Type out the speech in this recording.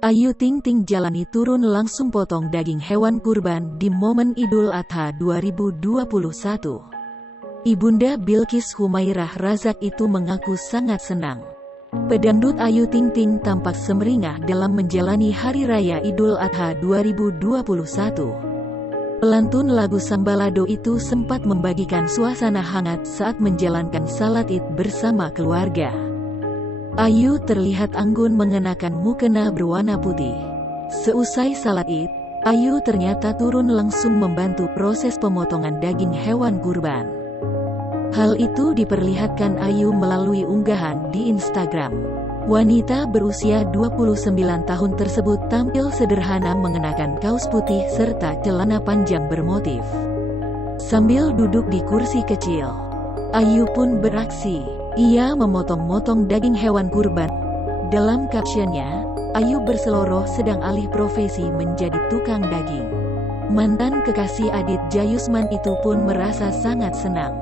Ayu Ting Ting jalani turun langsung potong daging hewan kurban di momen Idul Adha 2021. Ibunda Bilqis Humairah Razak itu mengaku sangat senang. Pedangdut Ayu Ting Ting tampak semeringah dalam menjalani Hari Raya Idul Adha 2021. Pelantun lagu Sambalado itu sempat membagikan suasana hangat saat menjalankan salat Id bersama keluarga. Ayu terlihat anggun mengenakan mukena berwarna putih. Seusai salat Id, Ayu ternyata turun langsung membantu proses pemotongan daging hewan kurban. Hal itu diperlihatkan Ayu melalui unggahan di Instagram. Wanita berusia 29 tahun tersebut tampil sederhana mengenakan kaos putih serta celana panjang bermotif. Sambil duduk di kursi kecil, Ayu pun beraksi. Ia memotong-motong daging hewan kurban. Dalam captionnya, Ayu berseloroh sedang alih profesi menjadi tukang daging. Mantan kekasih Adit Jayusman itu pun merasa sangat senang.